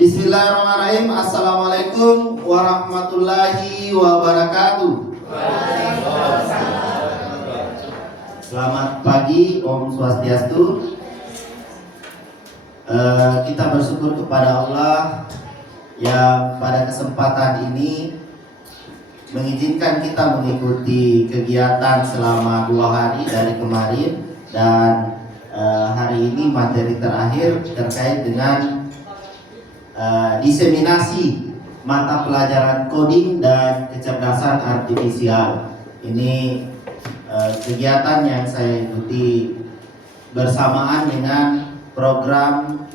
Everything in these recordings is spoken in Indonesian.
Bismillahirrahmanirrahim. Assalamualaikum warahmatullahi wabarakatuh. Selamat pagi, Om Swastiastu. Kita bersyukur kepada Allah yang pada kesempatan ini mengizinkan kita mengikuti kegiatan selama 2 hari dari kemarin, dan hari ini materi terakhir terkait dengan diseminasi mata pelajaran coding dan kecerdasan artifisial. Ini kegiatan yang saya ikuti bersamaan dengan program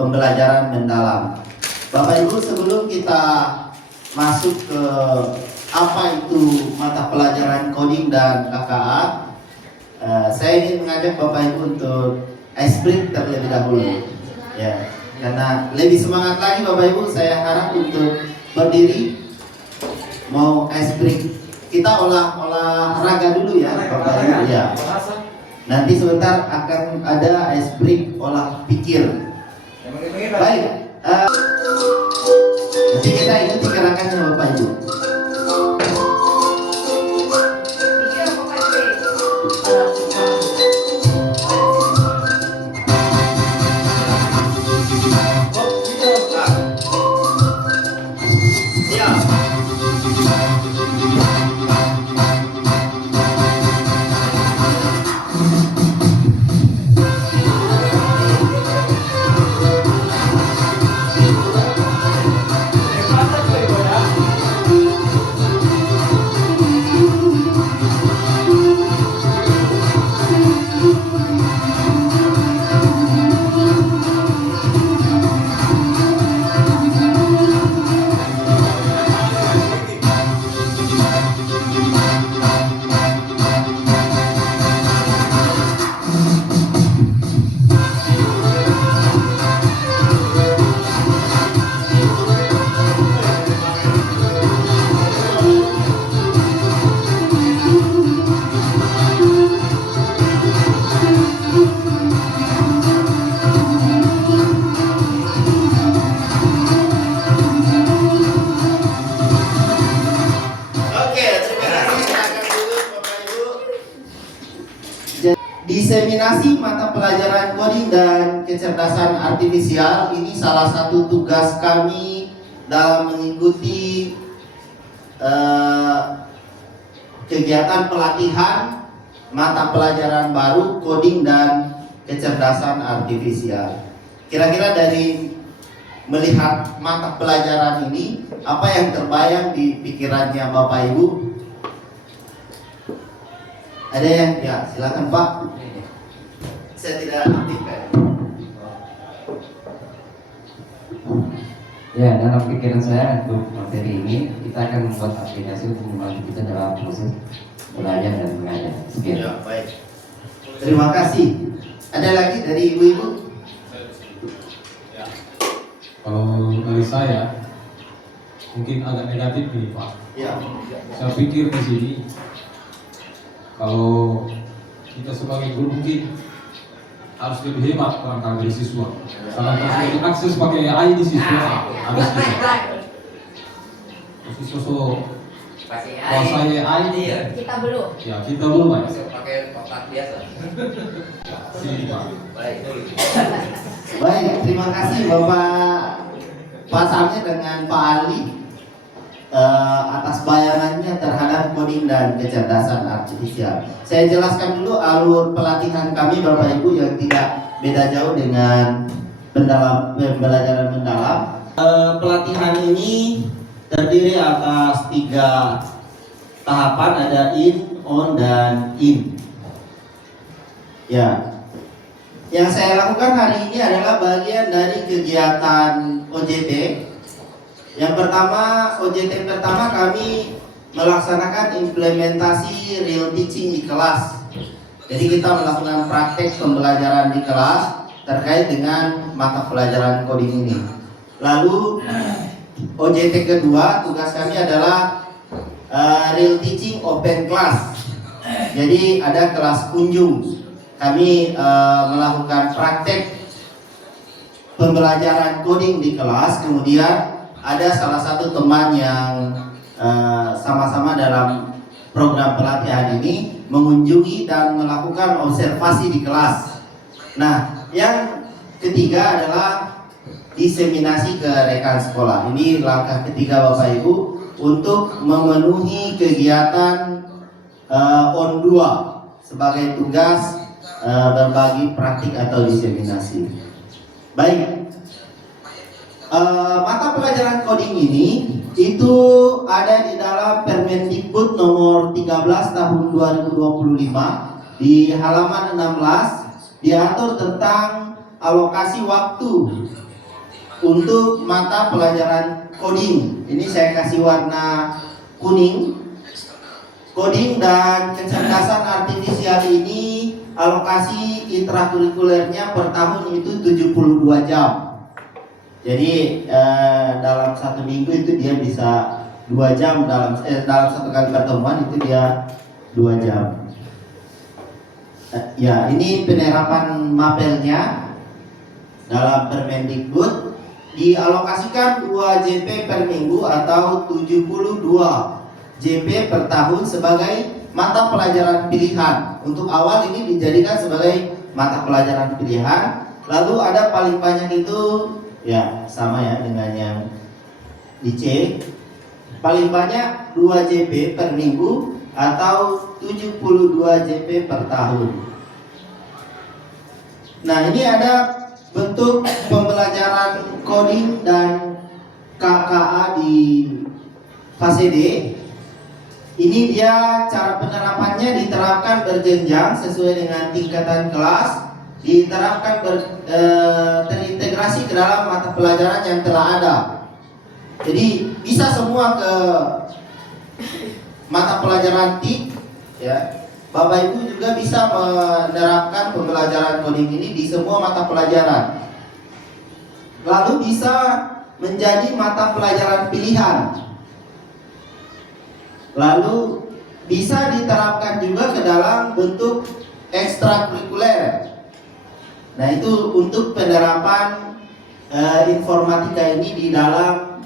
pembelajaran mendalam. Bapak Ibu, sebelum kita masuk ke apa itu mata pelajaran coding dan KKA, saya ingin mengajak Bapak Ibu untuk ice break terlebih dahulu, ya. Karena lebih semangat lagi Bapak Ibu, saya harap untuk berdiri mau ice break. Kita olahraga dulu ya Bapak Ibu ya. Nanti sebentar akan ada ice break olah pikir. Baik, nanti kita ikuti gerakannya Bapak Ibu. Diseminasi mata pelajaran coding dan kecerdasan artifisial ini salah satu tugas kami dalam mengikuti kegiatan pelatihan mata pelajaran baru coding dan kecerdasan artifisial. Kira-kira dari melihat mata pelajaran ini, apa yang terbayang di pikirannya Bapak Ibu? Ada yang ya, silakan Pak. Saya tidak aktifkan. Ya, dalam pikiran saya untuk materi ini kita akan membuat aplikasi untuk membantu kita dalam proses belajar dan mengajar. Sekian. Ya, baik. Terima kasih. Ada lagi dari ibu-ibu? Ya. Kalau dari saya mungkin agak negatif nih Pak. Ya. Saya pikir di sini kalau kita sebagai guru mungkin harus lebih hemat barangkali dari siswa. Karena harus akses pakai AI di siswa ada sedikit. Siswa kuasai AI. Kita belum. Ya kita belum Pak. Pakai otak biasa. Sini Pak. Baik, terima kasih Pak Samir dengan Pak Ali atas bayangannya terhadap coding dan kecerdasan artifisial. Saya jelaskan dulu alur pelatihan kami Bapak Ibu yang tidak beda jauh dengan pembelajaran mendalam. Pelatihan ini terdiri atas 3 tahapan, ada in, on, dan in. Ya, yang saya lakukan hari ini adalah bagian dari kegiatan OJT. Yang pertama, OJT pertama kami melaksanakan implementasi real teaching di kelas. Jadi kita melakukan praktek pembelajaran di kelas terkait dengan mata pelajaran coding ini. Lalu OJT kedua, tugas kami adalah real teaching open class. Jadi ada kelas kunjung. Kami melakukan praktek pembelajaran coding di kelas, kemudian ada salah satu teman yang sama-sama dalam program pelatihan ini mengunjungi dan melakukan observasi di kelas. Nah, yang ketiga adalah diseminasi ke rekan sekolah. Ini langkah ketiga Bapak Ibu untuk memenuhi kegiatan on 2 sebagai tugas berbagi praktik atau diseminasi. Baik, mata pelajaran coding ini itu ada di dalam Permendikbud nomor 13 tahun 2025 di halaman 16 diatur tentang alokasi waktu untuk mata pelajaran coding. Ini saya kasih warna kuning. Coding dan kecerdasan artifisial ini alokasi intrakurikulernya per tahun itu 72 jam. Jadi dalam satu minggu itu dia bisa 2 jam, dalam satu kali pertemuan itu dia 2 jam. Ya, ini penerapan mapelnya dalam Permendikbud dialokasikan 2 JP per minggu atau 72 JP per tahun sebagai mata pelajaran pilihan. Untuk awal ini dijadikan sebagai mata pelajaran pilihan. Lalu ada paling banyak itu ya sama ya dengan yang di C. Paling banyak 2 JP per minggu atau 72 JP per tahun. Nah, ini ada bentuk pembelajaran coding dan KKA di fase D. Ini dia cara penerapannya diterapkan berjenjang sesuai dengan tingkatan kelas, diterapkan terintegrasi ke dalam mata pelajaran yang telah ada. Jadi bisa semua ke mata pelajaran TIK ya. Bapak Ibu juga bisa menerapkan pembelajaran coding ini di semua mata pelajaran. Lalu bisa menjadi mata pelajaran pilihan. Lalu bisa diterapkan juga ke dalam bentuk ekstrakurikuler. Nah, itu untuk penerapan informatika ini di dalam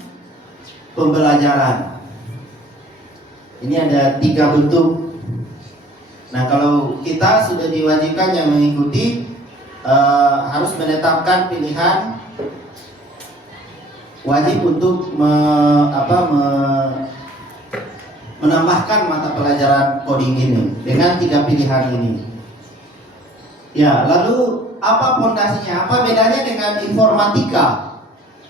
pembelajaran. Ini ada 3 bentuk. Nah, kalau kita sudah diwajibkan yang mengikuti harus menetapkan pilihan wajib untuk menambahkan mata pelajaran coding ini dengan 3 pilihan ini. Ya, lalu apa fondasinya? Apa bedanya dengan informatika?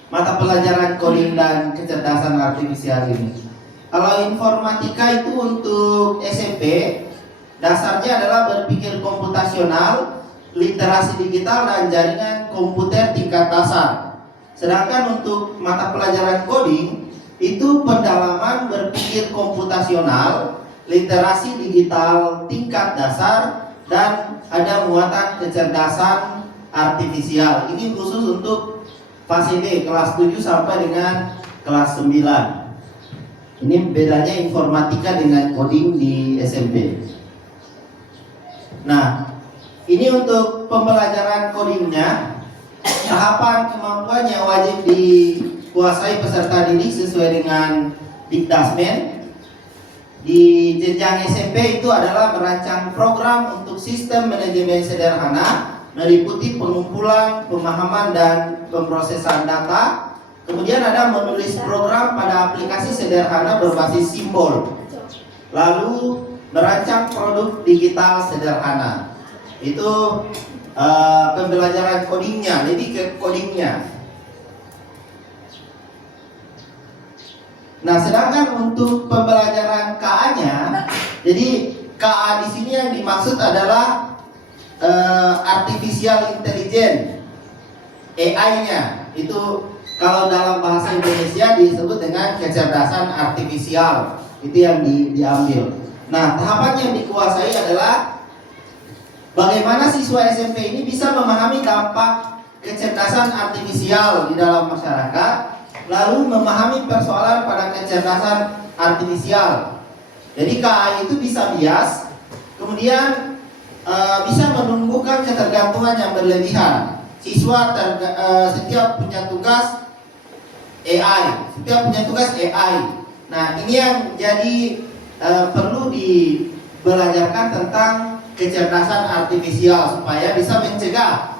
Mata pelajaran coding dan kecerdasan artifisial ini. Kalau informatika itu untuk SMP, dasarnya adalah berpikir komputasional, literasi digital dan jaringan komputer tingkat dasar. Sedangkan untuk mata pelajaran coding itu pendalaman berpikir komputasional, literasi digital tingkat dasar, dan ada muatan kecerdasan artifisial. Ini khusus untuk fase D kelas 7 sampai dengan kelas 9. Ini bedanya informatika dengan coding di SMP. Nah, ini untuk pembelajaran codingnya. Tahapan kemampuan yang wajib dikuasai peserta didik sesuai dengan Dikdasmen di jenjang SMP itu adalah merancang program untuk sistem manajemen sederhana meliputi pengumpulan, pemahaman dan pemrosesan data. Kemudian ada menulis program pada aplikasi sederhana berbasis simbol. Lalu merancang produk digital sederhana. Itu pembelajaran codingnya, lebih ke codingnya. Nah, sedangkan untuk pembelajaran KA-nya, jadi KA di sini yang dimaksud adalah artificial intelligence, AI-nya. Itu kalau dalam bahasa Indonesia disebut dengan kecerdasan artifisial. Itu yang diambil. Nah, tahapan yang dikuasai adalah bagaimana siswa SMP ini bisa memahami dampak kecerdasan artifisial di dalam masyarakat, lalu memahami persoalan pada kecerdasan artifisial. Jadi KA itu bisa bias, kemudian bisa menumbuhkan ketergantungan yang berlebihan. siswa setiap punya tugas AI. Nah, ini yang jadi perlu dibelajarkan tentang kecerdasan artifisial supaya bisa mencegah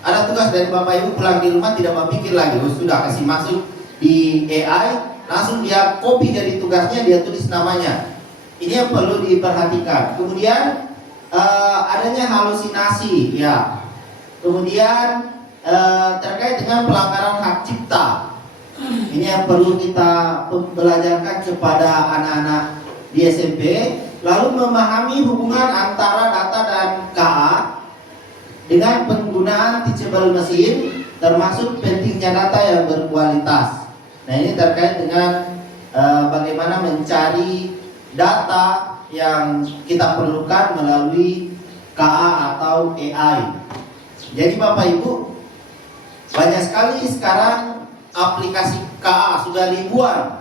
ada tugas dari Bapak Ibu pulang di rumah tidak berpikir lagi, oh sudah kasih masuk di AI, langsung dia copy dari tugasnya, dia tulis namanya. Ini yang perlu diperhatikan. Kemudian adanya halusinasi, ya. Kemudian terkait dengan pelanggaran hak cipta. Ini yang perlu kita belajarkan kepada anak-anak di SMP. Lalu memahami hubungan antara data dan KA dengan penggunaan teachable mesin, termasuk pentingnya data yang berkualitas. Nah, ini terkait dengan bagaimana mencari data yang kita perlukan melalui KA atau AI. Jadi Bapak Ibu, banyak sekali sekarang aplikasi KA, sudah ribuan.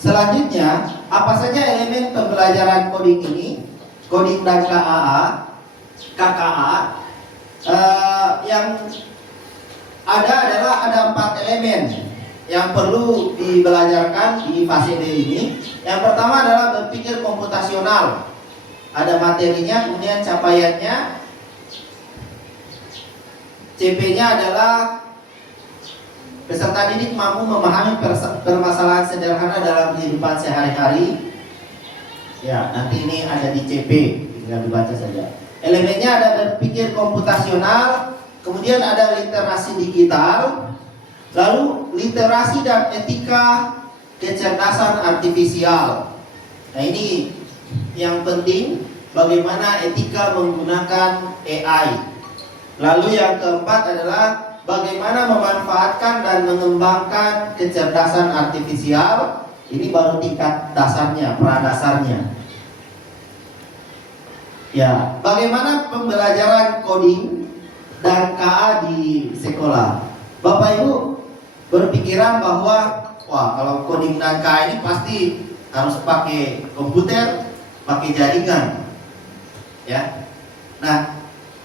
Selanjutnya, apa saja elemen pembelajaran coding ini? Coding dan KKA. Yang ada 4 elemen yang perlu dibelajarkan di fase D ini. Yang pertama adalah berpikir komputasional. Ada materinya, kemudian capaiannya. CP-nya adalah peserta didik mampu memahami permasalahan sederhana dalam kehidupan sehari-hari. Ya, nanti ini ada di CP, tinggal dibaca saja. Elemennya ada berpikir komputasional, kemudian ada literasi digital, lalu literasi dan etika kecerdasan artifisial. Nah, ini yang penting, bagaimana etika menggunakan AI. Lalu yang keempat adalah bagaimana memanfaatkan dan mengembangkan kecerdasan artifisial. Ini baru tingkat dasarnya, pradasarnya. Ya, bagaimana pembelajaran coding dan KA di sekolah? Bapak Ibu berpikiran bahwa kalau coding dan KA ini pasti harus pakai komputer, pakai jaringan. Ya. Nah,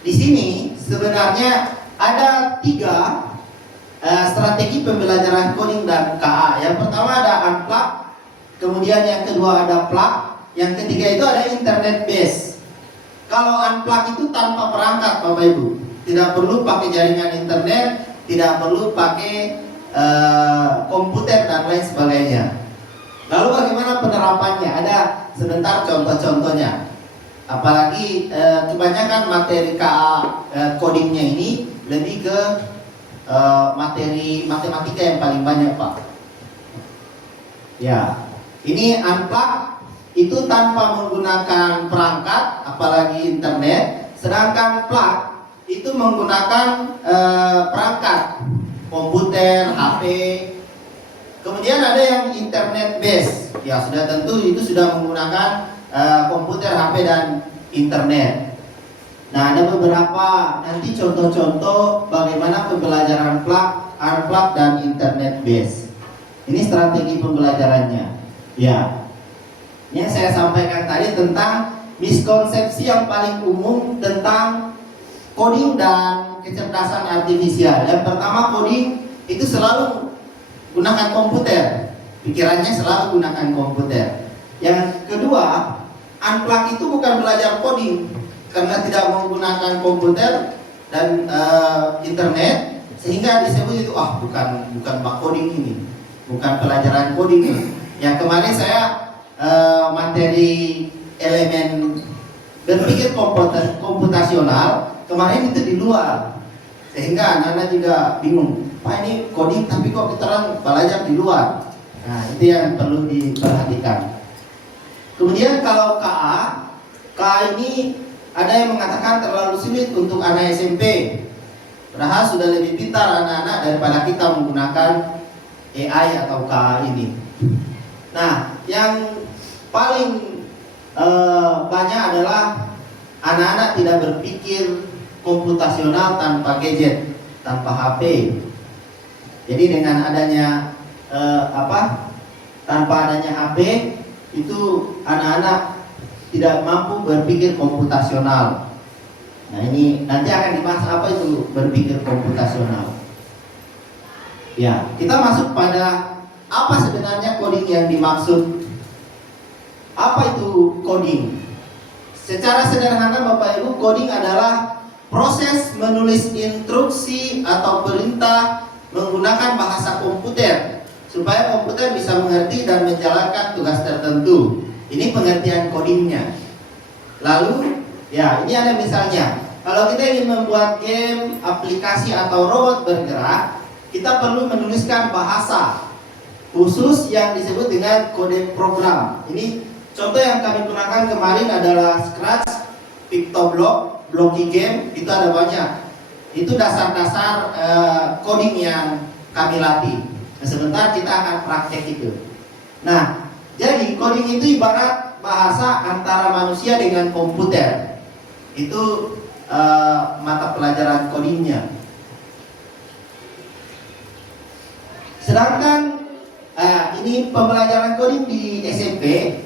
di sini sebenarnya ada 3 strategi pembelajaran coding dan KA. Yang pertama ada unplug, kemudian yang kedua ada plug, yang ketiga itu ada internet base. Kalau unplug itu tanpa perangkat Bapak Ibu, tidak perlu pakai jaringan internet, tidak perlu pakai komputer dan lain sebagainya. Lalu bagaimana penerapannya? Ada sebentar contoh-contohnya. Apalagi kebanyakan materi KA codingnya ini lebih ke materi matematika yang paling banyak, Pak. Ya, ini unplug itu tanpa menggunakan perangkat, apalagi internet. Sedangkan plug itu menggunakan perangkat, komputer, HP. Kemudian ada yang internet base, ya sudah tentu itu sudah menggunakan komputer, HP dan internet. Nah, ada beberapa nanti contoh-contoh bagaimana pembelajaran plug, unplug dan internet base. Ini strategi pembelajarannya. Ya, yang saya sampaikan tadi tentang miskonsepsi yang paling umum tentang coding dan kecerdasan artifisial. Yang pertama, coding itu selalu gunakan komputer, pikirannya selalu gunakan komputer. Yang kedua, unplug itu bukan belajar coding karena tidak menggunakan komputer dan internet, sehingga disebut itu bukan bak coding ini, bukan pelajaran coding ini. Yang kemarin saya materi elemen berpikir komputasional kemarin itu di luar, sehingga anak-anak juga bingung, Pak ini coding tapi kok kita belajar di luar. Nah, itu yang perlu diperhatikan. Kemudian kalau KA ini ada yang mengatakan terlalu sulit untuk anak SMP, padahal sudah lebih pintar anak-anak daripada kita menggunakan AI atau KA ini. Nah, yang paling banyak adalah anak-anak tidak berpikir komputasional tanpa gadget, tanpa HP. Jadi dengan adanya tanpa adanya HP itu anak-anak tidak mampu berpikir komputasional. Nah, ini nanti akan dibahas apa itu berpikir komputasional. Ya, kita masuk pada apa sebenarnya coding yang dimaksud. Apa itu coding? Secara sederhana Bapak Ibu, coding adalah proses menulis instruksi atau perintah menggunakan bahasa komputer supaya komputer bisa mengerti dan menjalankan tugas tertentu. Ini pengertian codingnya. Lalu, ya ini ada misalnya, kalau kita ingin membuat game, aplikasi atau robot bergerak, kita perlu menuliskan bahasa khusus yang disebut dengan kode program. Ini contoh yang kami gunakan kemarin adalah Scratch, Pictoblock, Blocky Game, itu ada banyak. Itu dasar-dasar coding yang kami latih. Nah, sebentar kita akan praktek itu. Nah, jadi coding itu ibarat bahasa antara manusia dengan komputer. Itu mata pelajaran codingnya. Sedangkan ini pembelajaran coding di SMP,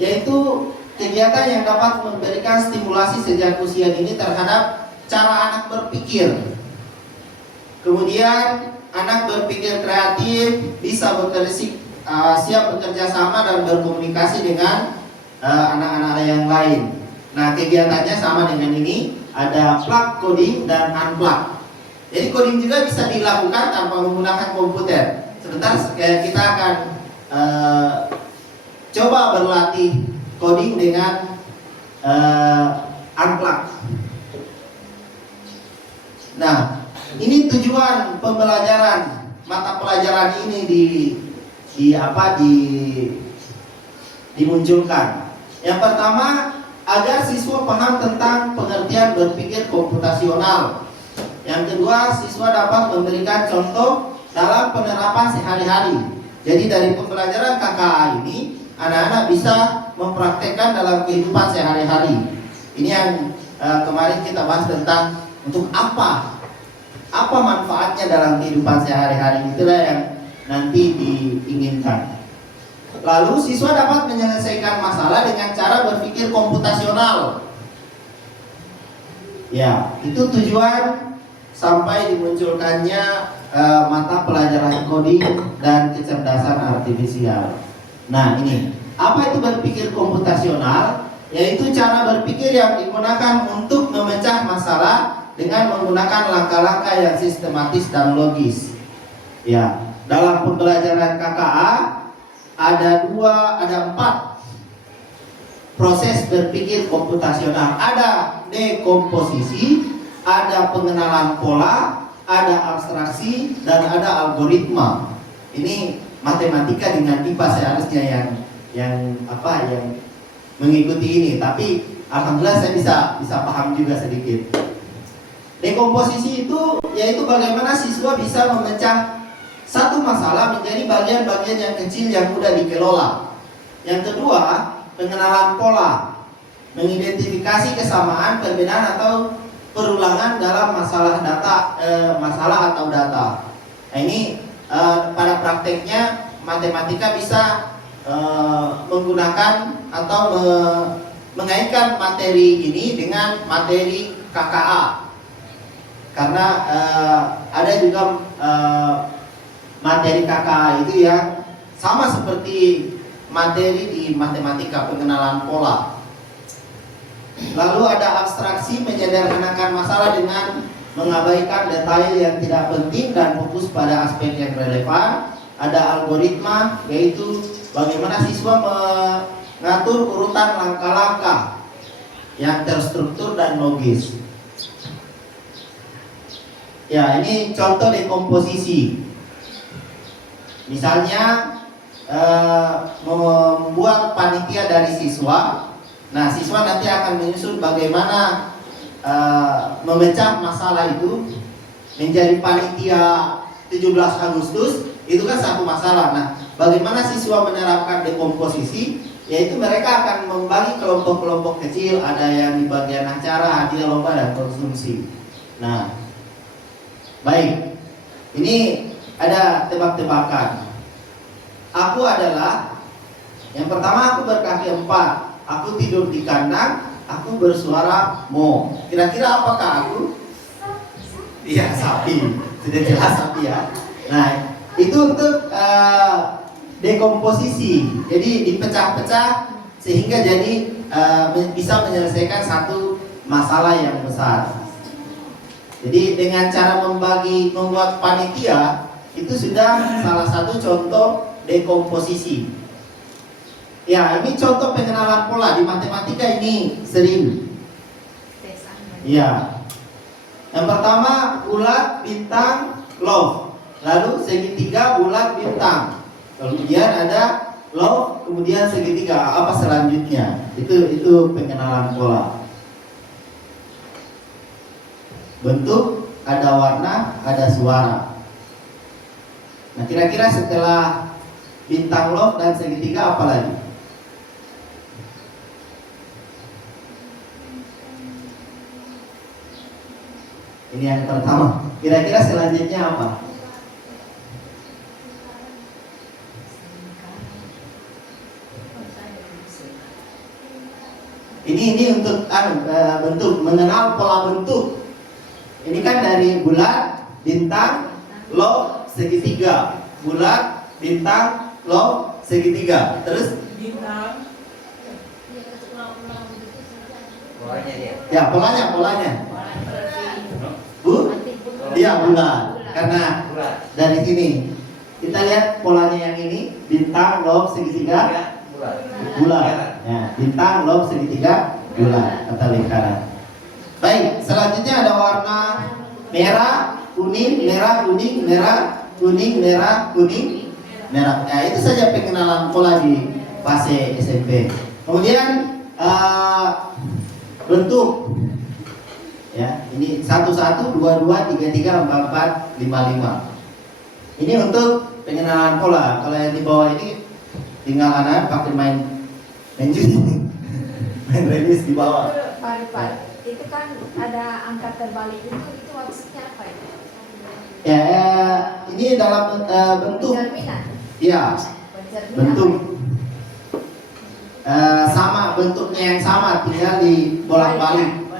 yaitu kegiatan yang dapat memberikan stimulasi sejak usia dini terhadap cara anak berpikir. Kemudian anak berpikir kreatif, bisa siap bekerja sama dan berkomunikasi dengan anak-anak yang lain. Nah, kegiatannya sama dengan ini, ada plug coding dan unplug. Jadi coding juga bisa dilakukan tanpa menggunakan komputer. Sebentar kita akan coba berlatih coding dengan unplug. Nah, ini tujuan pembelajaran mata pelajaran ini dimunculkan. Yang pertama, agar siswa paham tentang pengertian berpikir komputasional. Yang kedua, siswa dapat memberikan contoh dalam penerapan sehari-hari. Jadi dari pembelajaran KKA ini, anak-anak bisa mempraktekkan dalam kehidupan sehari-hari. Ini yang kemarin kita bahas tentang untuk apa manfaatnya dalam kehidupan sehari-hari. Itulah yang nanti diinginkan. Lalu siswa dapat menyelesaikan masalah dengan cara berpikir komputasional. Ya, itu tujuan sampai dimunculkannya mata pelajaran coding dan kecerdasan artifisial. Nah, ini apa itu berpikir komputasional? Yaitu cara berpikir yang digunakan untuk memecah masalah dengan menggunakan langkah-langkah yang sistematis dan logis. Ya, dalam pembelajaran KKA ada 4 proses berpikir komputasional. Ada dekomposisi, ada pengenalan pola, ada abstraksi, dan ada algoritma. Ini matematika dengan IPA seharusnya yang mengikuti ini. Tapi alhamdulillah saya bisa paham juga sedikit. Dekomposisi itu yaitu bagaimana siswa bisa memecah satu masalah menjadi bagian-bagian yang kecil yang mudah dikelola. Yang kedua, pengenalan pola, mengidentifikasi kesamaan, perbedaan atau perulangan dalam masalah atau data. Nah, ini pada prakteknya matematika bisa menggunakan atau mengaitkan materi ini dengan materi KKA. Karena ada juga materi KKA itu yang sama seperti materi di matematika, pengenalan pola. Lalu ada abstraksi, menyederhanakan masalah dengan mengabaikan detail yang tidak penting dan fokus pada aspek yang relevan. Ada algoritma, yaitu bagaimana siswa mengatur urutan langkah-langkah yang terstruktur dan logis. Ya, ini contoh dekomposisi. Misalnya membuat panitia dari siswa. Nah, siswa nanti akan menyusun bagaimana memecah masalah itu menjadi panitia 17 Agustus. Itu kan satu masalah. Nah, bagaimana siswa menerapkan dekomposisi? Yaitu mereka akan membagi kelompok-kelompok kecil. Ada yang di bagian acara, hadiah, lomba, dan konsumsi. Nah, baik. Ini ada tebak-tebakan. Aku adalah, yang pertama, aku berkaki 4. Aku tidur di kandang, aku bersuara mo. Kira-kira apakah aku? Iya, sapi. Sudah jelas sapi ya. Nah, itu untuk dekomposisi. Jadi dipecah-pecah sehingga jadi bisa menyelesaikan satu masalah yang besar. Jadi dengan cara membuat panitia itu sudah salah satu contoh dekomposisi. Ya, ini contoh pengenalan pola di matematika ini sering. Ya. Yang pertama bulat, bintang, love. Lalu segitiga, bulat, bintang. Kemudian ada love, kemudian segitiga. Apa selanjutnya? Itu pengenalan pola. Bentuk, ada warna, ada suara. Nah, kira-kira setelah bintang, love, dan segitiga apa lagi? Ini yang pertama. Kira-kira selanjutnya apa? Ini untuk bentuk, mengenal pola bentuk. Ini kan dari bulat, bintang, love, segitiga. Bulat, bintang, love, segitiga. Terus bintang. ya polanya. Bu? Iya, bulat. Karena dari sini kita lihat polanya yang ini, bintang, love, segitiga, bulat. Ya, bintang, love, segitiga, bulat atau lingkaran. Baik, selanjutnya ada warna merah, kuning, merah, kuning, merah, kuning, merah, kuning, merah. Ya, itu saja pengenalan pola di fase SMP. Kemudian bentuk. Ya, ini 1 1 2 2 3 3 4 4 5 5. Ini untuk pengenalan pola. Kalau yang di bawah ini tinggal anak pakai main judi. Main remis di bawah. Pak, itu kan ada angka terbalik itu maksudnya apa ya? Ya, ini dalam bentuk. Pencerminan. Iya, Pencerminan. bentuk. Sama bentuknya yang sama, tinggal di bolak-balik.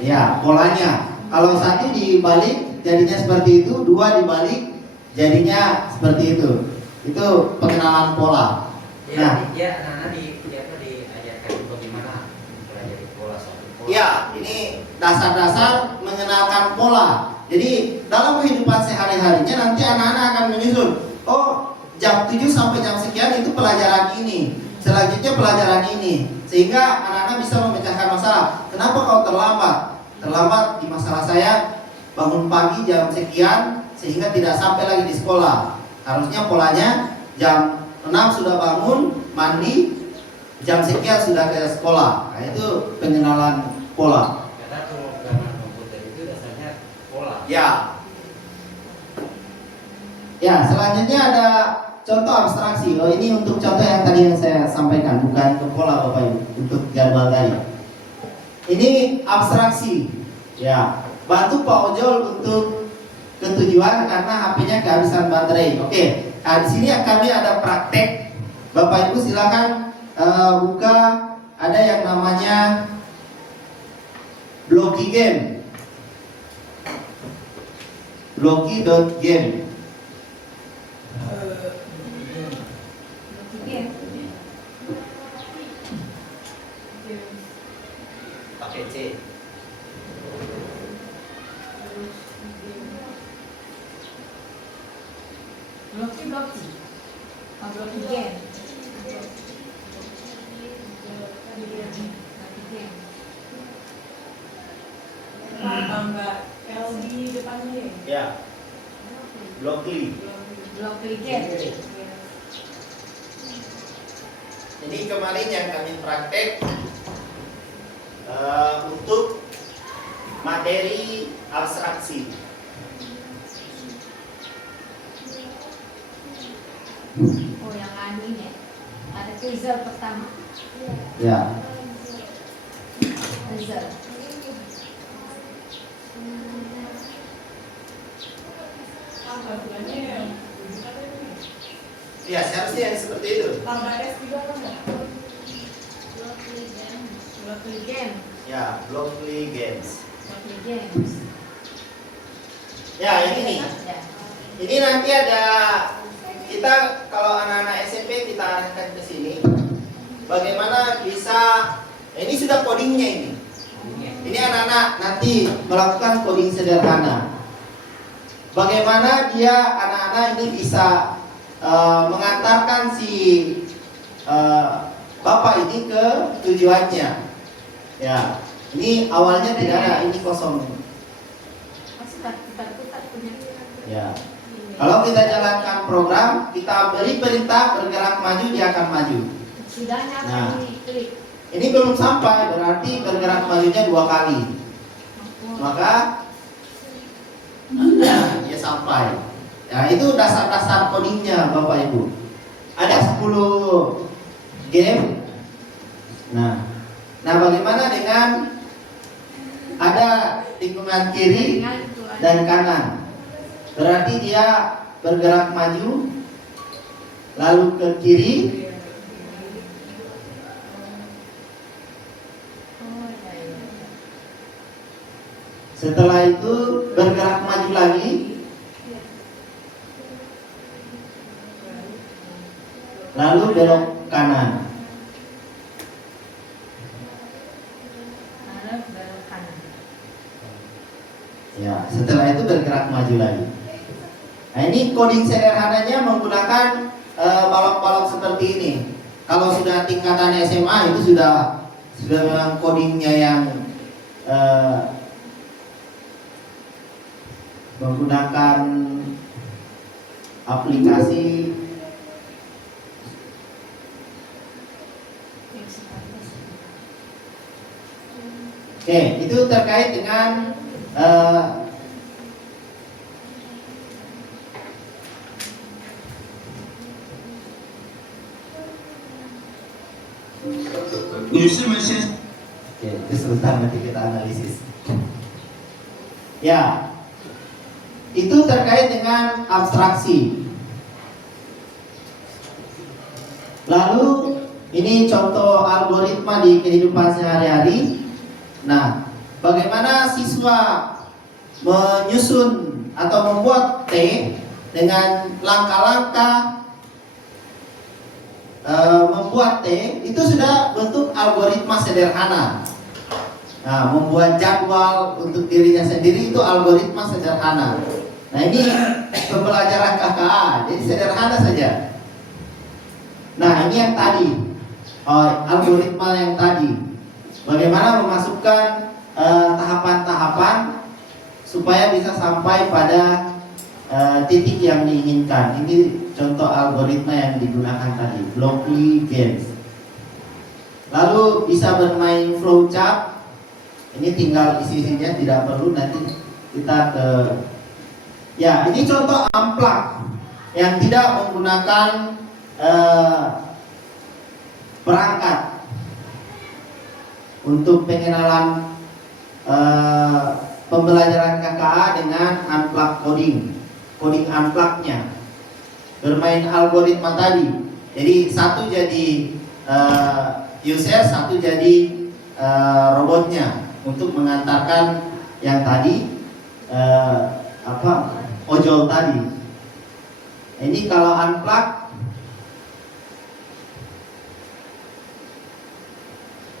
Ya, polanya. Kalau satu dibalik jadinya seperti itu, dua dibalik jadinya seperti itu. Itu pengenalan pola. Nah, anak-anak diajarkan bagaimana mempelajari pola suatu pola. ya, ini dasar-dasar mengenalkan pola. Jadi dalam kehidupan sehari-harinya nanti anak-anak akan menyusun. Oh, jam 7 sampai jam sekian itu pelajaran ini. Selanjutnya pelajaran ini. Sehingga anak-anak bisa memecahkan masalah. Kenapa kau terlambat? Terlambat di masalah saya bangun pagi jam sekian sehingga tidak sampai lagi di sekolah. Harusnya polanya jam 6 sudah bangun, mandi, jam sekian sudah ke sekolah. Nah, itu pengenalan pola. Karena pemrograman komputer itu dasarnya pola. Ya. Ya, selanjutnya ada contoh abstraksi. Oh, ini untuk contoh yang tadi yang saya sampaikan, bukan ke pola Bapak Ibu, untuk jadwal tadi. Ini abstraksi. Ya, bantu Pak Ojol untuk ketujuan karena HP-nya kehabisan baterai. Oke. Nah, di sini kami ada praktek. Bapak Ibu silakan buka, ada yang namanya Blocky Game. Blocky.game. Pakai C. Blocky. Oh, blocky game. Tambah L di depannya ya. Ya. Blocky. Blocky game. Jadi kemarin yang kami praktek untuk materi abstraksi. Oh, yang anu ini ya. Ada puzzle pertama. Ya. Puzzle. Tambah bulannya Ya, seharusnya yang seperti itu. tambah S juga kan ya? Blockly Games. Ya, Blockly Games. Blockly Games. Ya, ini nih. Ya. Ini nanti ada, kita kalau anak-anak SMP kita arahkan ke sini. Bagaimana bisa, ini sudah codingnya ini. Ini anak-anak nanti melakukan coding sederhana. Bagaimana dia anak-anak ini bisa mengantarkan si bapak ini ke tujuannya. Ya, ini awalnya tidak ada, ini kosong. Sudah kita punya. Ya. Kalau kita jalankan program, kita beri perintah bergerak maju, dia akan maju. Sudahnya Nah. klik. Ini belum sampai, berarti bergerak majunya 2 kali. Maka dia sampai. Ya, itu dasar-dasar codingnya Bapak Ibu. Ada 10 game. Nah, bagaimana dengan ada tikungan kiri dan kanan? Berarti dia bergerak maju, lalu ke kiri, setelah itu bergerak maju lagi, lalu belok kanan. Ya, setelah itu bergerak maju lagi. Nah, ini coding sederhananya menggunakan balok-balok seperti ini. Kalau sudah tingkatan SMA itu sudah memang codingnya yang menggunakan aplikasi. Oke, itu terkait dengan oke, itu sebentar nanti kita analisis. Ya, itu terkait dengan abstraksi. Lalu ini contoh algoritma di kehidupan sehari-hari. Nah, bagaimana siswa menyusun atau membuat T dengan langkah-langkah membuat T itu sudah bentuk algoritma sederhana. Nah, membuat jadwal untuk dirinya sendiri itu algoritma sederhana. Nah, ini pembelajaran KKA, jadi sederhana saja. Nah, ini yang tadi, algoritma yang tadi. Bagaimana memasukkan tahapan-tahapan supaya bisa sampai pada titik yang diinginkan. Ini contoh algoritma yang digunakan tadi, Blockly Games. Lalu bisa bermain flowchart. Ini tinggal isi-isinya, tidak perlu nanti kita ke. Ya, ini contoh amplak yang tidak menggunakan perangkat untuk pengenalan pembelajaran KKA dengan unplug coding unplugnya, bermain algoritma tadi. Jadi satu jadi user, satu jadi robotnya untuk mengantarkan yang tadi ojol tadi. Ini kalau unplug,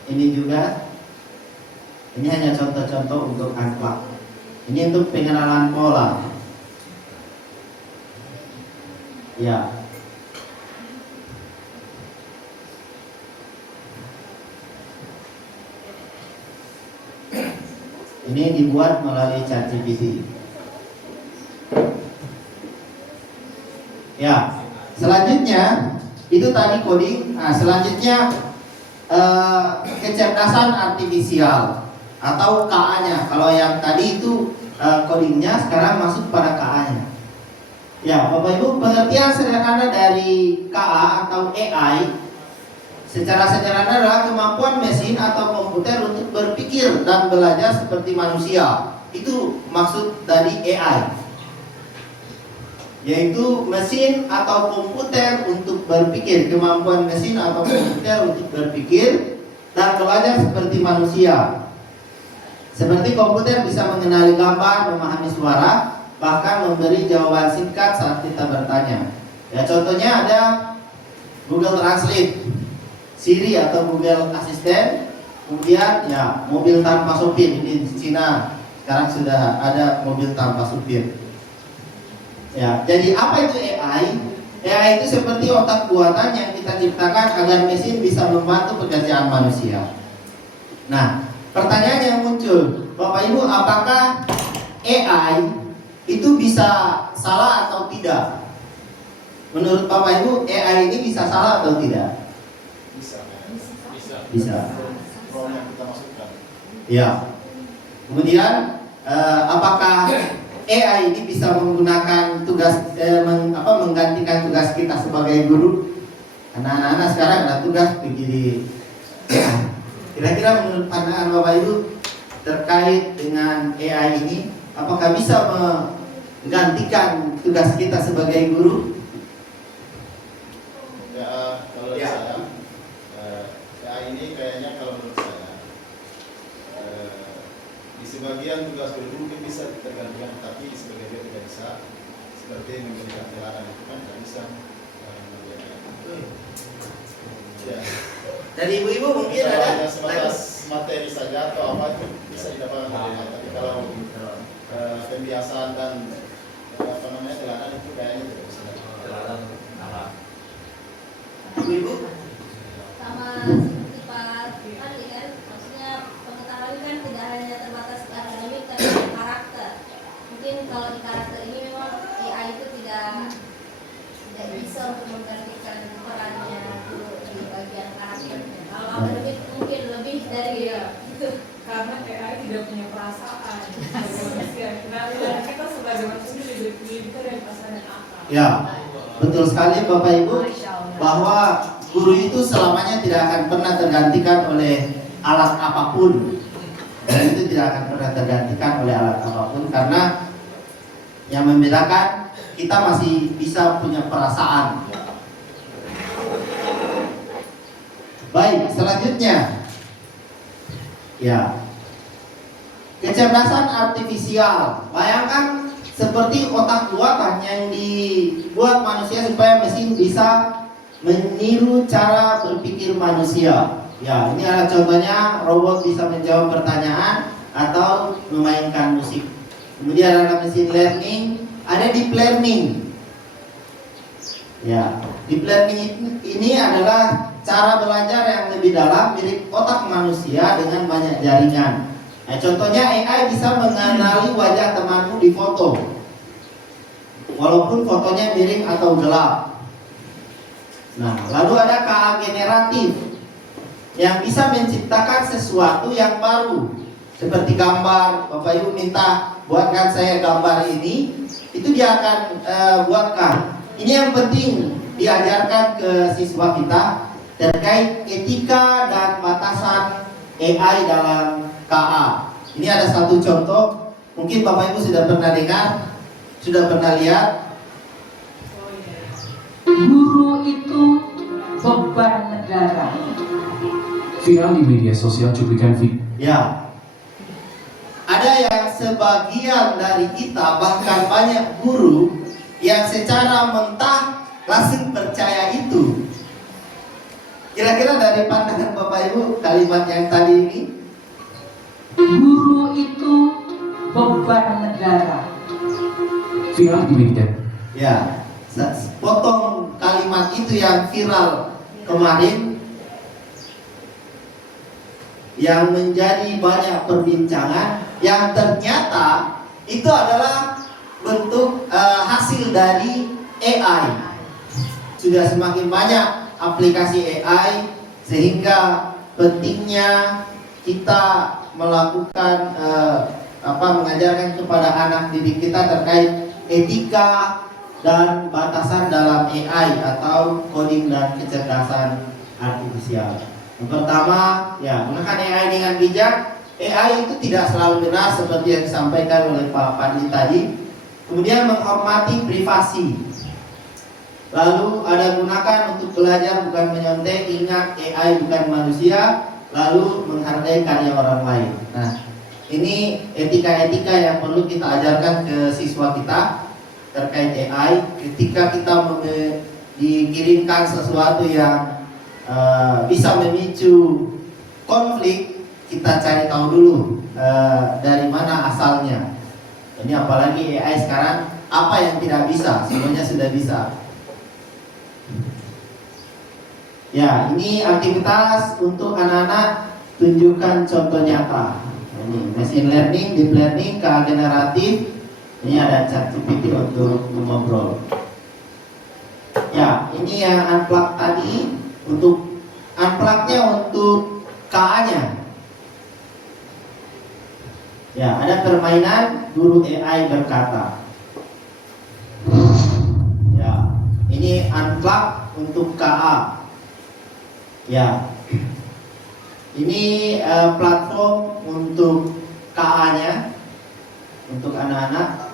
ini juga, ini hanya contoh-contoh untuk unplug. Ini untuk pengenalan pola. Ya. Ini dibuat melalui ChatGPT. Ya. Selanjutnya itu tadi coding. Nah, selanjutnya kecerdasan artifisial atau KA-nya. Kalau yang tadi itu codingnya, sekarang masuk pada KA-nya. Ya, Bapak Ibu, pengertian sederhana dari KA atau AI secara sederhana adalah kemampuan mesin atau komputer untuk berpikir dan belajar seperti manusia. Itu maksud dari AI, yaitu mesin atau komputer untuk berpikir, kemampuan mesin atau komputer untuk berpikir dan belajar seperti manusia. Seperti komputer bisa mengenali gambar, memahami suara, bahkan memberi jawaban singkat saat kita bertanya. Ya, contohnya ada Google Translate, Siri atau Google Assistant, kemudian ya mobil tanpa sopir. Ini di Cina sekarang sudah ada mobil tanpa supir. Ya, jadi apa itu AI? AI itu seperti otak buatan yang kita ciptakan agar mesin bisa membantu pekerjaan manusia. Nah, pertanyaan yang muncul, Bapak Ibu, apakah AI itu bisa salah atau tidak? Menurut Bapak Ibu, AI ini bisa salah atau tidak? Bisa. Ya. Kemudian apakah AI ini bisa menggunakan menggantikan tugas kita sebagai guru? Anak-anak sekarang ada tugas begini. Kira-kira menurut pandangan Bapak Ibu terkait dengan AI ini, apakah bisa menggantikan tugas kita sebagai guru? Ya, kalau Ya. saya ini kayaknya kalau menurut saya di sebagian tugas guru mungkin bisa tergantikan, tapi di sebagian tidak bisa. Seperti memberikan teladan itu kan tidak bisa. Ya. Dari ibu-ibu mungkin Kalau ada hanya sebatas materi saja atau apa itu bisa didapatkan dari mana. Tapi kalau pembiasaan dan teladan itu kayaknya tidak bisa. ibu-ibu? Sama seperti Pak Ali kan, maksudnya pengetahuan kan tidak hanya terbatas ke akademik tapi juga karakter. Mungkin kalau di karakter ini memang AI itu tidak bisa untuk menggantikan perannya guru di bagian karakternya. Kalau akademik mungkin lebih dari itu. Karena AI tidak punya perasaan sebagai manusia. Nah, kita sebagai manusia lebih dari perasaan dan akal. Ya, betul sekali Bapak Ibu, bahwa guru itu selamanya tidak akan pernah tergantikan oleh alat apapun. Dan itu tidak akan pernah tergantikan oleh alat apapun, karena yang membedakan kita masih bisa punya perasaan. Baik, selanjutnya, ya, kecerdasan artifisial. Bayangkan seperti otak buatan yang dibuat manusia supaya mesin bisa meniru cara berpikir manusia. Ya, ini adalah contohnya, robot bisa menjawab pertanyaan atau memainkan musik. Kemudian ada mesin learning, ada deep learning. Ya, deep learning ini adalah cara belajar yang lebih dalam mirip otak manusia dengan banyak jaringan. Nah, contohnya AI bisa mengenali wajah temanmu di foto, walaupun fotonya miring atau gelap. Nah, lalu ada KA generatif yang bisa menciptakan sesuatu yang baru, seperti gambar. Bapak Ibu minta buatkan saya gambar ini, itu dia akan buatkan. Ini yang penting diajarkan ke siswa kita terkait etika dan batasan AI dalam KA. Ini ada satu contoh, mungkin Bapak Ibu sudah pernah dengar, sudah pernah lihat. Guru itu beban negara. Viral di media sosial cuplikan video. Ya, ada yang sebagian dari kita, bahkan banyak guru yang secara mentah langsung percaya itu. Kira-kira dari pandangan Bapak Ibu, kalimat yang tadi ini? Guru itu beban negara. Viral di media. Ya, potong kalimat itu yang viral kemarin, yang menjadi banyak perbincangan, yang ternyata itu adalah bentuk hasil dari AI. Sudah semakin banyak aplikasi AI, sehingga pentingnya kita melakukan mengajarkan kepada anak didik kita terkait etika dan batasan dalam AI atau coding dan kecerdasan artifisial. Yang pertama, ya, gunakan AI dengan bijak. AI itu tidak selalu benar seperti yang disampaikan oleh Pak Padli tadi. Kemudian menghormati privasi. Lalu ada gunakan untuk belajar bukan menyontek. Ingat, AI bukan manusia. lalu menghargai karya orang lain. Nah, ini etika-etika yang perlu kita ajarkan ke siswa kita terkait AI. Ketika kita dikirimkan sesuatu yang bisa memicu konflik, kita cari tahu dulu dari mana asalnya. Ini apalagi AI sekarang, apa yang tidak bisa, semuanya sudah bisa. Ya, ini aktivitas untuk anak-anak, tunjukkan contoh nyata. Ini machine learning, deep learning, KA generatif. Ini ada ChatGPT untuk mengobrol. Ya, ini yang unplug tadi. Untuk unplugnya untuk KA-nya. Ya, ada permainan guru AI berkata. Ya, ini unplug untuk KA. Ya, ini platform untuk KA-nya untuk anak-anak.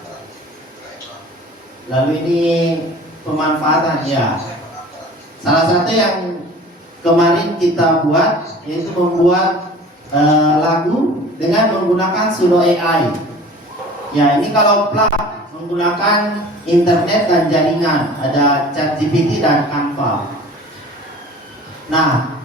Lalu ini pemanfaatan, ya. Salah satu yang kemarin kita buat yaitu membuat lagu dengan menggunakan Suno AI. Ya, ini kalau plug menggunakan internet dan jaringan, ada ChatGPT dan Canva. Nah,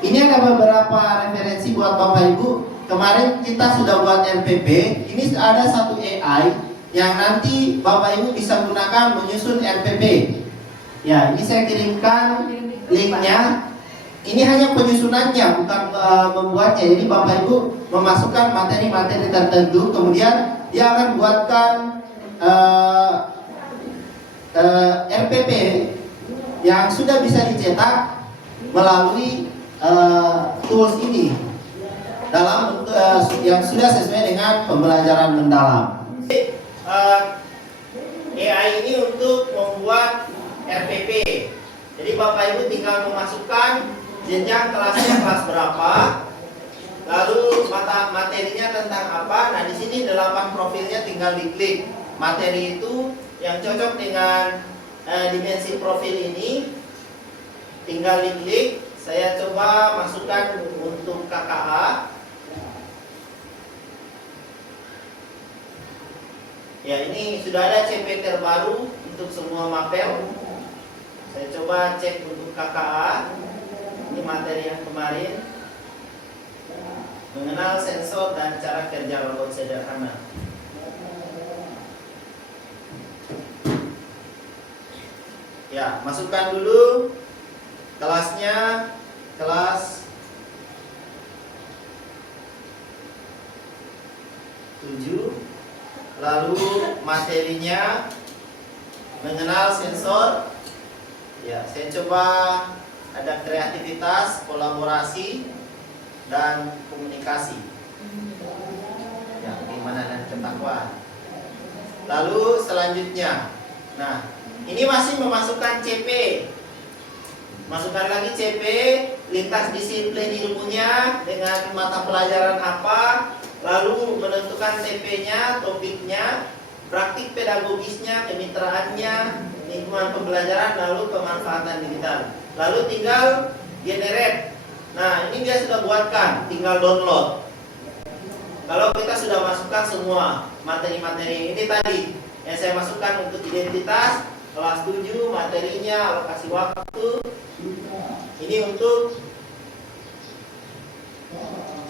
ini ada beberapa referensi buat Bapak Ibu. Kemarin kita sudah buat RPP. Ini ada satu AI yang nanti Bapak Ibu bisa gunakan menyusun RPP. Ya, ini saya kirimkan linknya. Ini hanya penyusunannya, bukan membuatnya. Jadi Bapak Ibu memasukkan materi-materi tertentu, kemudian dia akan buatkan RPP yang sudah bisa dicetak melalui tools ini dalam yang sudah sesuai dengan pembelajaran mendalam. AI ini untuk membuat RPP. Jadi Bapak Ibu tinggal memasukkan jenjang kelasnya kelas berapa, lalu materinya tentang apa. Nah, di sini 8 profilnya tinggal diklik. Materi itu yang cocok dengan dimensi profil ini tinggal diklik. Saya coba masukkan untuk KKA. Ya, ini sudah ada CP terbaru untuk semua mapel. Saya coba cek untuk KKA. Ini materi yang kemarin. Mengenal sensor dan cara kerja robot sederhana. Ya, masukkan dulu kelasnya, kelas 7. Lalu materinya mengenal sensor. Ya, saya coba ada kreativitas, kolaborasi, dan komunikasi. Ya, gimana dan ketakwaan. Lalu selanjutnya, nah, ini masih memasukkan CP. Masukkan lagi CP, lintas disiplin ilmunya dengan mata pelajaran apa, lalu menentukan TP-nya, topiknya, praktik pedagogisnya, kemitraannya, lingkungan pembelajaran, lalu pemanfaatan digital. Lalu tinggal generate. Nah, ini dia sudah buatkan, tinggal download. Kalau kita sudah masukkan semua materi-materi ini tadi yang saya masukkan untuk identitas, kelas 7, materinya, alokasi waktu. Ini untuk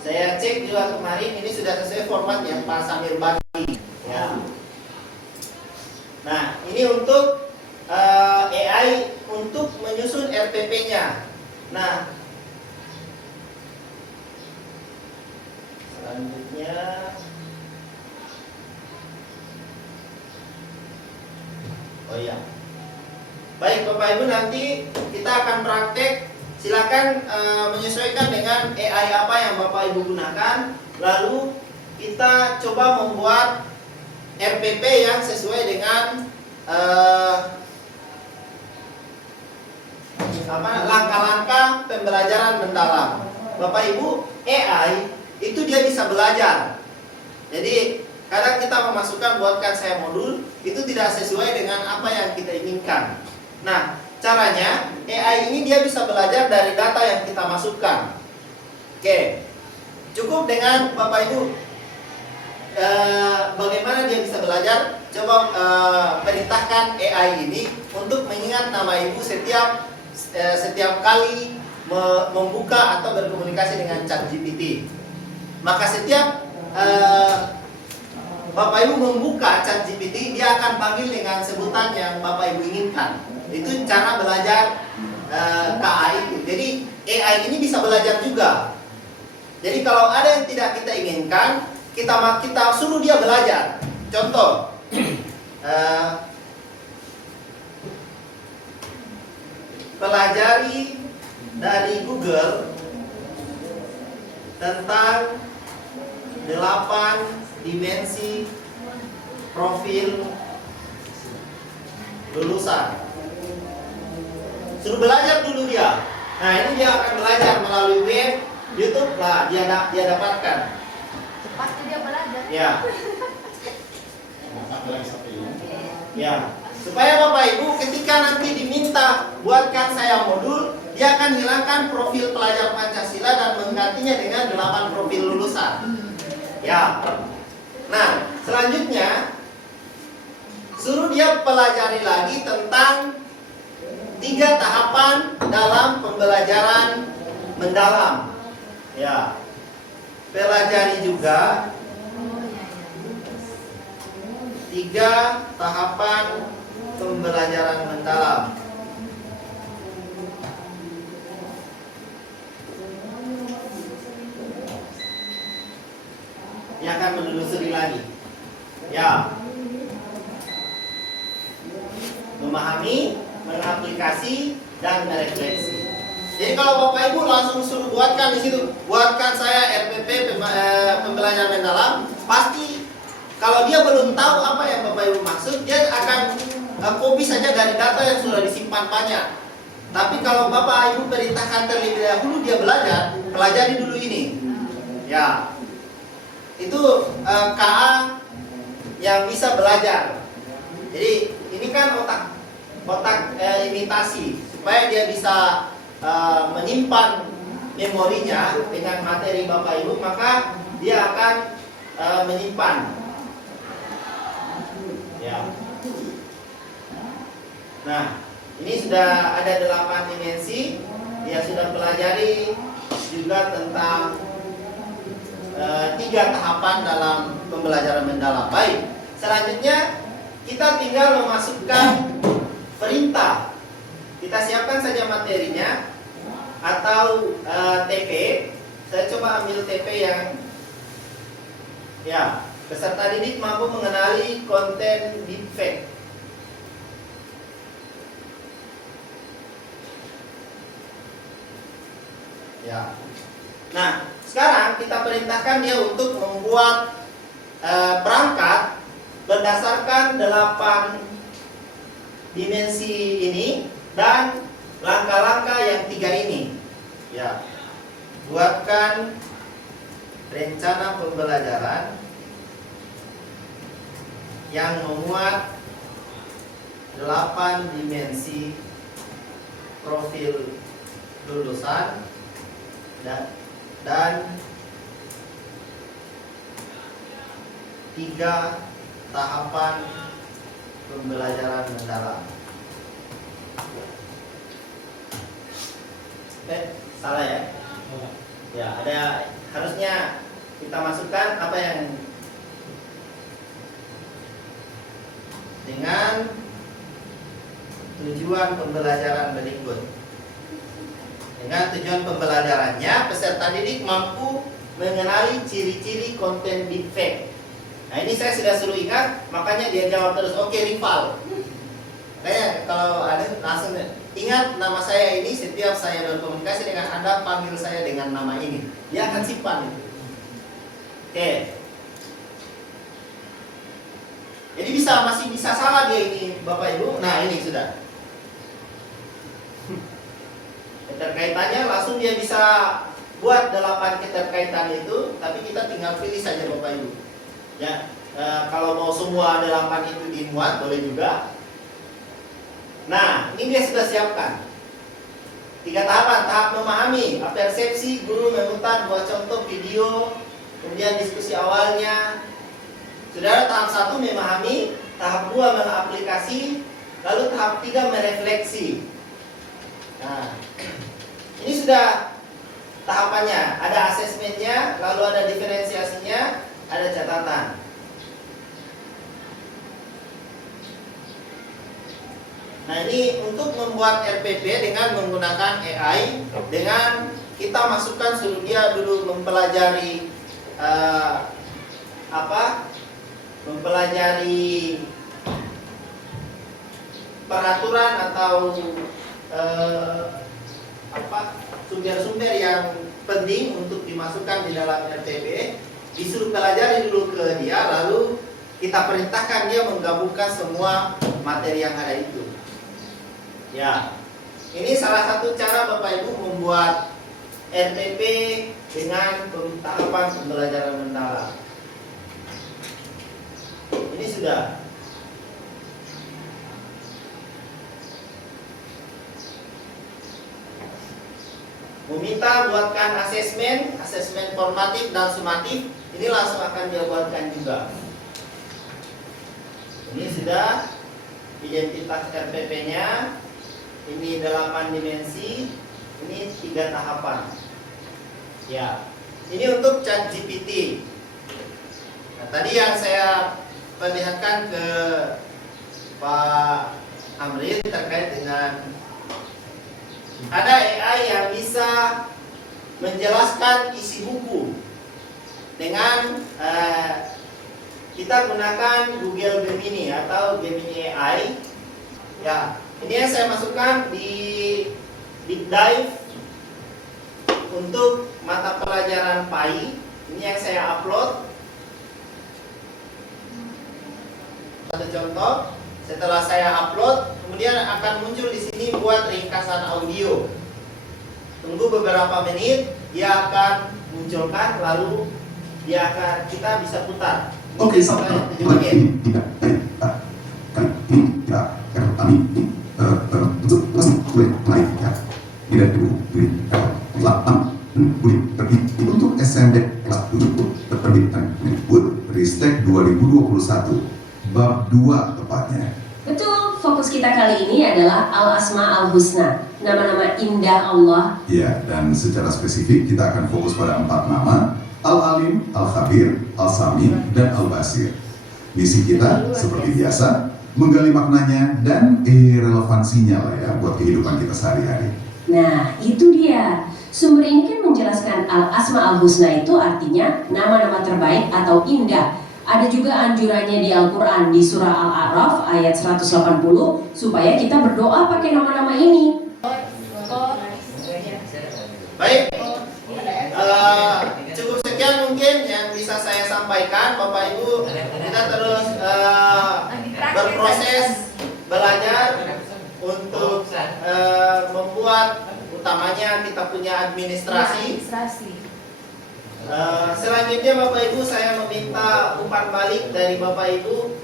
saya cek juga kemarin, ini sudah sesuai format yang Pak Samir bagi. Ya. Nah, ini untuk AI untuk menyusun RPP-nya. Nah, selanjutnya oh iya. Baik Bapak Ibu, nanti kita akan praktek. Silakan menyesuaikan dengan AI apa yang Bapak Ibu gunakan. Lalu kita coba membuat RPP yang sesuai dengan langkah-langkah pembelajaran mendalam. Bapak Ibu, AI itu dia bisa belajar. Jadi kadang kita memasukkan buatkan saya modul itu tidak sesuai dengan apa yang kita inginkan. Nah, caranya AI ini dia bisa belajar dari data yang kita masukkan. Oke, cukup dengan Bapak Ibu bagaimana dia bisa belajar. Coba perintahkan AI ini untuk mengingat nama Ibu setiap kali membuka atau berkomunikasi dengan ChatGPT. Maka setiap Bapak Ibu membuka ChatGPT, dia akan panggil dengan sebutan yang Bapak Ibu inginkan. Itu cara belajar KA itu. Jadi AI ini bisa belajar juga. Jadi kalau ada yang tidak kita inginkan, kita suruh dia belajar. Contoh, pelajari dari Google tentang 8 dimensi profil lulusan. Suruh belajar dulu dia. Nah, ini dia akan belajar melalui web, YouTube lah dia dapatkan. Pasti dia belajar. Ya. Ada lagi satu ini. Ya. Supaya Bapak Ibu ketika nanti diminta buatkan saya modul, dia akan hilangkan profil pelajar Pancasila dan menggantinya dengan 8 profil lulusan. Ya. Nah, selanjutnya suruh dia pelajari lagi tentang 3 tahapan dalam pembelajaran mendalam. Ya. Pelajari juga 3 tahapan pembelajaran mendalam. Dia akan menelusuri lagi. Ya. Memahami, mengaplikasi, dan merefleksi. Jadi kalau Bapak Ibu langsung suruh buatkan di situ, buatkan saya RPP pembelajaran mendalam, pasti kalau dia belum tahu apa yang Bapak Ibu maksud, dia akan copy saja dari data yang sudah disimpan banyak. Tapi kalau Bapak Ibu perintahkan terlebih dahulu dia belajar, pelajari dulu ini. Ya. Itu KA yang bisa belajar. Jadi ini kan otak imitasi supaya dia bisa menyimpan memorinya dengan materi Bapak Ibu, maka dia akan menyimpan. Ya. Nah, ini sudah ada 8 dimensi. Dia sudah pelajari juga tentang 3 tahapan dalam pembelajaran mendalam. Baik, selanjutnya kita tinggal memasukkan perintah. Kita siapkan saja materinya atau TP. Saya coba ambil TP yang ya, peserta didik mampu mengenali konten deepfake. Ya. Nah, sekarang kita perintahkan dia untuk membuat perangkat berdasarkan 8 dimensi ini dan langkah-langkah yang 3 ini. Ya. Buatkan rencana pembelajaran yang memuat 8 dimensi profil lulusan dan 3 tahapan pembelajaran mendalam. Salah ya? Ya, ada harusnya kita masukkan apa yang dengan tujuan pembelajaran berikut. Dengan tujuan pembelajarannya, peserta didik mampu mengenali ciri-ciri konten deepfake. Nah, ini saya sudah suruh ingat, makanya dia jawab terus, oke rival. Kayak kalau ada langsung ingat nama saya ini, setiap saya berkomunikasi dengan Anda, panggil saya dengan nama ini. Dia akan simpan itu. Oke. Jadi masih bisa salah dia ini Bapak Ibu. Nah, ini sudah. Keterkaitannya langsung dia bisa buat 8 keterkaitan itu, tapi kita tinggal pilih saja Bapak Ibu. Ya, kalau mau semua 8 itu dimuat boleh juga. Nah, ini dia sudah siapkan. 3 tahapan. Tahap memahami, persepsi, guru memutar 2 contoh video, kemudian diskusi awalnya. Saudara, tahap 1 memahami, tahap 2 mengaplikasi, lalu tahap 3 merefleksi. Nah, ini sudah tahapannya, ada asesmennya, lalu ada diferensiasinya, ada catatan. Nah, ini untuk membuat RPP dengan menggunakan AI, dengan kita masukkan suruh dia dulu mempelajari mempelajari peraturan atau sumber-sumber yang penting untuk dimasukkan di dalam RPP, disuruh pelajari dulu ke dia, lalu kita perintahkan dia menggabungkan semua materi yang ada itu. Ya, ini salah satu cara Bapak Ibu membuat RPP dengan tahapan pembelajaran mendalam. Ini sudah. Meminta buatkan asesmen formatif dan sumatif, ini langsung akan dia buatkan juga. Ini sudah identitas RPP-nya. Ini 8 dimensi, ini 3 tahapan. Ya, ini untuk ChatGPT. Nah, tadi yang saya perlihatkan ke Pak Amril terkait dengan ada AI yang bisa menjelaskan isi buku dengan kita gunakan Google Gemini atau Gemini AI. Ya, ini yang saya masukkan di Deep Dive untuk mata pelajaran PAI. Ini yang saya upload. Satu contoh, setelah saya upload, kemudian akan muncul di sini buat ringkasan audio. Tunggu beberapa menit, dia akan munculkan, lalu kita bisa putar. Oke, sampai untuk SMD kelas 7 terbitan Ristek 2021 bab 2 tepatnya. Betul, fokus kita kali ini adalah Al-Asma Al-Husna, nama-nama indah Allah. Ya, dan secara spesifik kita akan fokus pada 4 nama: Al-Alim, Al-Khabir, Al-Sami, dan Al-Basir. Misi kita seperti biasa menggali maknanya dan relevansinya lah ya buat kehidupan kita sehari-hari. Nah, itu dia. Sumber ini kan menjelaskan Al-Asma Al-Husna itu artinya nama-nama terbaik atau indah. Ada juga anjurannya di Al-Quran di surah Al-A'raf ayat 180 supaya kita berdoa pakai nama-nama ini. Baik, cukup sekian mungkin yang bisa saya sampaikan, Bapak Ibu. Kita terus berproses belajar untuk membuat, utamanya kita punya administrasi. Selanjutnya Bapak Ibu, saya meminta umpan balik dari Bapak Ibu.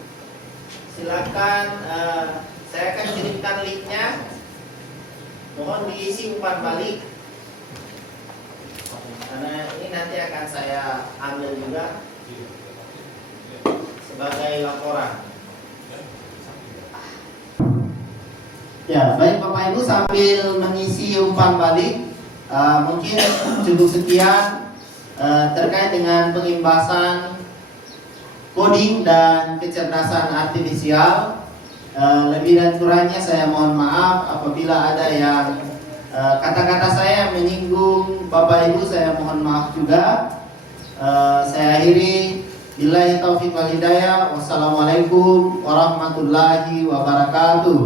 Silakan, saya akan kirimkan linknya. Mohon diisi umpan balik, karena ini nanti akan saya ambil juga sebagai laporan. Ya, baik Bapak Ibu, sambil mengisi umpan balik, mungkin cukup sekian terkait dengan pengimbasan coding dan kecerdasan artifisial. Lebih dan kurangnya saya mohon maaf apabila ada yang kata-kata saya menyinggung Bapak Ibu, saya mohon maaf juga. Saya akhiri, billahi taufiq wal hidayah. Wassalamualaikum warahmatullahi wabarakatuh.